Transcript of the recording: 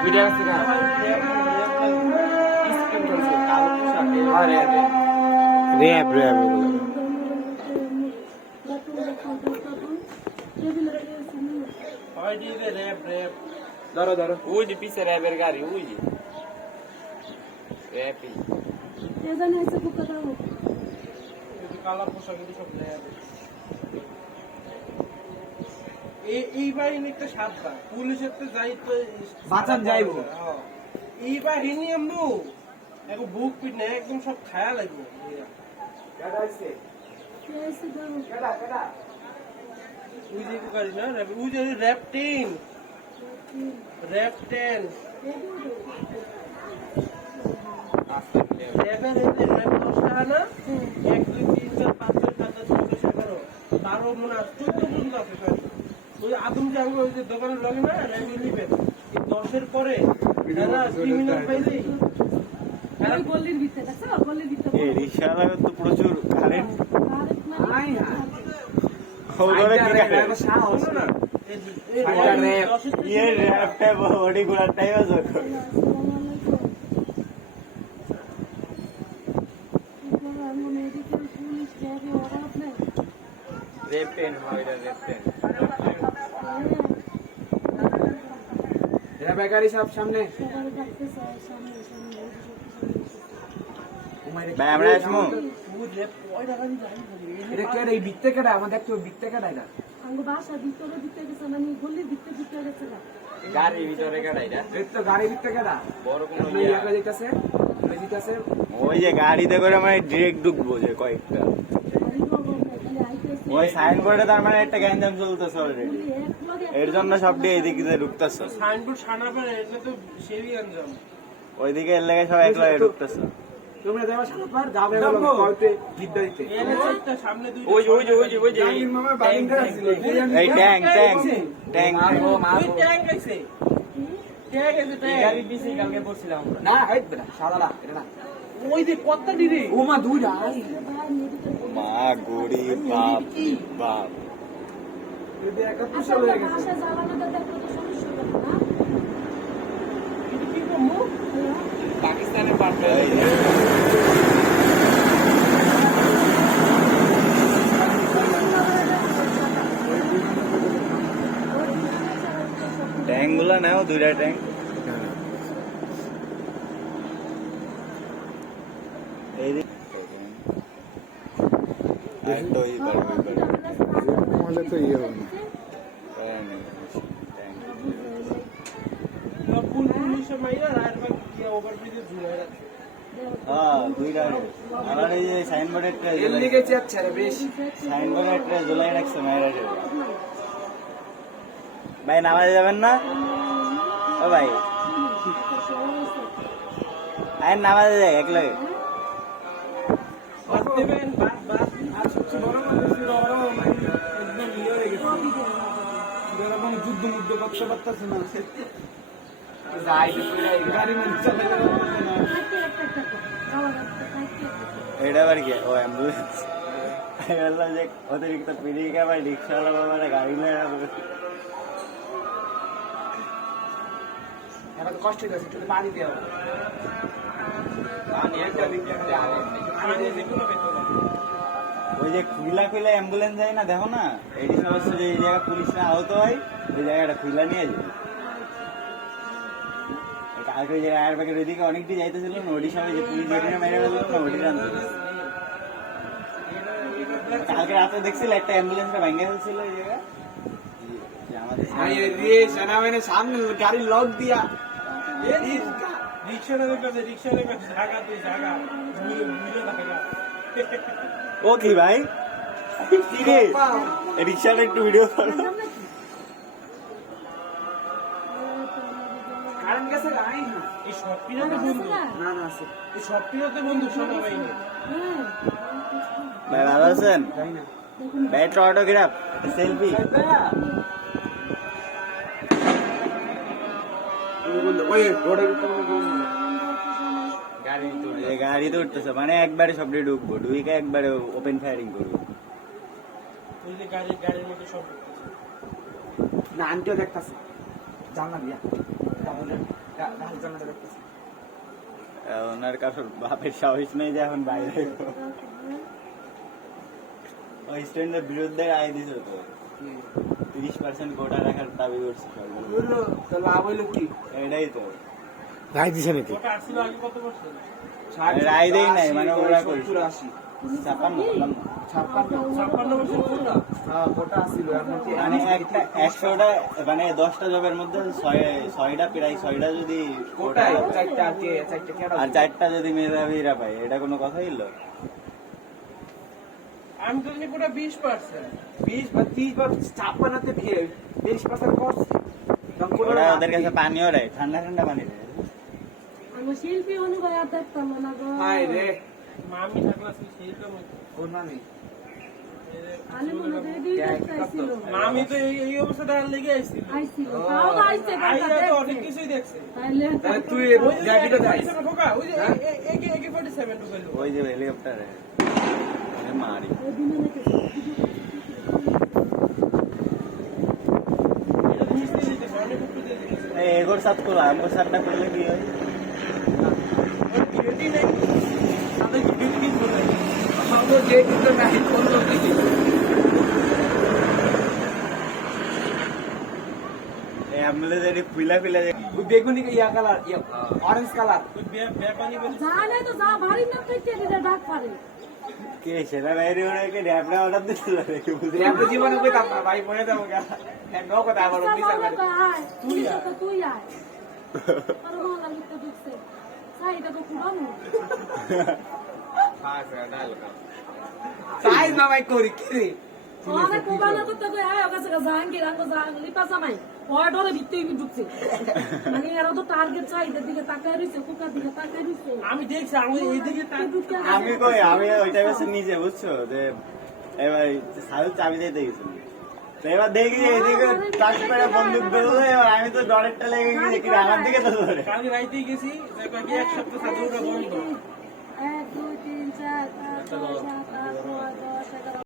Video আছে না কালো পোশাকে র্যাব র্যাব ধরো ধরো ওই যে পিছে র্যাবের গাড়ি ওই যে র্যাপই এই- এই বাহিনী একটা সাতটা পুলিশের তো যাই তো বাঁচান যাইবো। এই বাহিনী এমনু এখন বুক পিট না একদম সব খায়া লাগবে। না র্যাপ ওই যে র্যাপ টেন র্যাপ টেন র্যাপের এই যে র্যাপ দশ না এক দুই তিন চার পাঁচ ছয় সাত আট নয় এগারো বারো মনে হয় চোদ্দ পর্যন্ত আছে। ওই আদম যে ওই যে দোকানের লগে না ইলেভেন এই দশের পরে এরা ক্রিমিনাল পাইলেই প্রচুর কারেন্ট টাইম রেপেন হয় রেপেন। গাড়ি সব সামনে। আমরা আসমু ওই র্যাপ কয়টা গাড়ি জানি না। এটা কে রে এই বিত্তে কেডা আমার দেখতে বিত্তে কেডা এটা? গাড়ির ভিতরে কেডা এটা? এই তো গাড়ির ভিতরে কেডা বড় কোন ইয়া যাইতাছে ওই যে গাড়িতে করে মানে ডিরেক্ট ঢুকবো যে কয়েকটা। ওই সাইনবোর্ডে তার মানে একটা গ্যাঞ্জাম চলতেছে অলরেডি এর জন্য সব দিয়ে এদিকে দিয়ে ঢুকতেছে। সাইনবোর্ড সানা পারে এটা তো সেই আনজাম। ওইদিকে এর লেগে সব একলা ঢুকতেছে। তোমরা যাবা সামনে যাবে কয়তে দুই ওই যে ওই ওই ওই যে মামা বালিংটা ছিল এই ট্যাঙ্ক ট্যাঙ্ক ট্যাঙ্ক। ওই ট্যাঙ্ক আছে ট্যাঙ্ক আছে ট্যাঙ্ক। গাড়ি পিছে কালকে পড়ছিলাম না হাইট সাদাটা এটা না। ওই যে ও মা দুইটা। মা গড়ি বাপ বাপ। যদি একটা কুশল হয়ে গেছে। এটা কি করব পাকিস্তানের পার্টি এই যে। ট্যাঙ্কগুলা নাও দুইটা ট্যাঙ্ক। এই যে আরেকটা ওই পার ওই পার কমালে তো ইয়ে হবে না পুল পুলিশের মাইরা রায়ের বাগ গিয়া ওভারব্রিজে ঝুলাই রাখছে হ্যাঁ দুইটা আমার এই যে সাইনবোর্ডের এর লিগে যাচ্ছে রে বেশ সাইনবোর্ডের ট্রে ঝুলাই রাখছে মায়েরা ভাই নামাজে যাবেন না? ও ভাই। আয় নামাজে যাই এক লগে হয়ে যুদ্ধ মুদ্ধ করতে পারতেছে না। এটা আবার কি ও অ্যাম্বুলেন্স আমি বললাম যে অতিরিক্ত আবার রিক্সাওয়ালা গাড়ি নিয়ে কষ্ট পানি দেওয়া পানি একটা দিকে ওই যে খুইলা খুইলা অ্যাম্বুলেন্স যায় না দেখো না এই সমস্ত যে এই জায়গা পুলিশ না আহত হয় ওই জায়গাটা খুইলা নিয়ে যাবে কালকে ওই যে রায়ের প্যাকেট ওইদিকে অনেকটি যাইতেছিল না ওটি সবাই যে পুলিশ যেখানে মেরে ফেলল না ওটি জানতো কালকে রাতে দেখছিল একটা অ্যাম্বুলেন্সটা ভেঙে ফেলছিল ওই জায়গা আমাদের সামনে গাড়ি লক দিয়া। রিক্সা। রিক্সা জায়গা তুই জায়গা ও কি ভাই? কি রিক্সাটা একটু ভিডিও করো। এই বন্ধু। না? না আছে। সব পিরাতে বন্ধু সেনাবাহিনী ভাই ভালো আছেন? ভাই অটোগ্রাফ সেলফি ওই গাড়ি তো উঠতেছে মানে একবারে সবটি ঢুকবো ঢুকে একবারে ওপেন ফায়ারিং করব। ওই যে গাড়ি গাড়ির মধ্যে সব ঢুকতেছে। না আন্টিও দেখতেছে। জানলা দিয়া। জানলাটা দেখতেছে। ওনার কারোর বাপের সাহস নেই যে এখন বাইরে ওই স্টুডেন্টের বিরুদ্ধে রায় দিছ তো। তিরিশ পার্সেন্ট কোটা রাখার দাবি করছে লাভ হইল কি? এটাই তো। রায় দিছে নাকি? রায় দেয় নাই, মানে ওরা কইছে। হ্যাঁ মানে মানে দশটা জবের মধ্যে ছয়টা প্রায় ছয়টা যদি আর চারটা যদি মেধাবীরা পায় এটা কোনো কথা হইল আমি তো জানি পুরো বিশ পার্সেন্ট বিশ বা ত্রিশ বা ছাপ্পান্নতে বিশ পার্সেন্ট করছে। তখন কোনো ওরা লাভ ওদের কাছে পানিও দেয় ঠান্ডা ঠান্ডা পানি দেয়। আমি শিল্পী দেখতাম না রে। মামি থাকলে সেই আমি- কোন মামি? মনে মামি তো এই এই অবস্থাটা লেগে আইছিল। তাও তো আইছে আইয়া কাকা তো অনেক কিছুই দেখছে। তুই ওই যে জ্যাকেটও যাই AK-47 খোকা, ওই যে একে একে ফোর্টি সেভেন ওই যে হেলিকপ্টারে মারি। এগোর সাত করল আমগোর সাতটা করলে কি হয়? ওর বিউটি নেই তাদের কি বিউটি বলে আমাদের যে কিন্তু নাই অন্য দিকে বেগুনি ইয়া কালার ইয়া অরেঞ্জ কালার। জানে তো যা ভারী না থেকে দিলে ডাক পারে। কে সেটা বাইরে ওরা কে অর্ডার দিছিল নাকি জীবনে কইতাম না ভাই পড়ে যাব গা। হ্যাঁ নো কথা আবার করে তুই তুই আয়। আর মালা লিখতে দিচ্ছে তো পুরানো সাইজ না ভাই করি কি রে জাহাঙ্গীর আঙ্গ জাহাঙ্গীর লিপা জামাই অর্ডারে ভিত্তি ঢুকছে মানে এরা তো টার্গেট চাইদের দিকে তাকায় রইছে কুকার দিকে তাকায় রইছে আমি দেখছি আমি এইদিকে আমি কই আমি ওইটা নিজে বুঝছ যে এবার সাল চাবি দিতে গেছিল তো এবার দেখি এদিকে টাক করে বন্দুক বেরোলো এবার আমি তো ডরেরটা লেগে গেছি কিন্তু আমার দিকে তো ধরে। আমি রাইতে গেছি কি এক সপ্তাহ বন্ধ। এক দুই তিন চার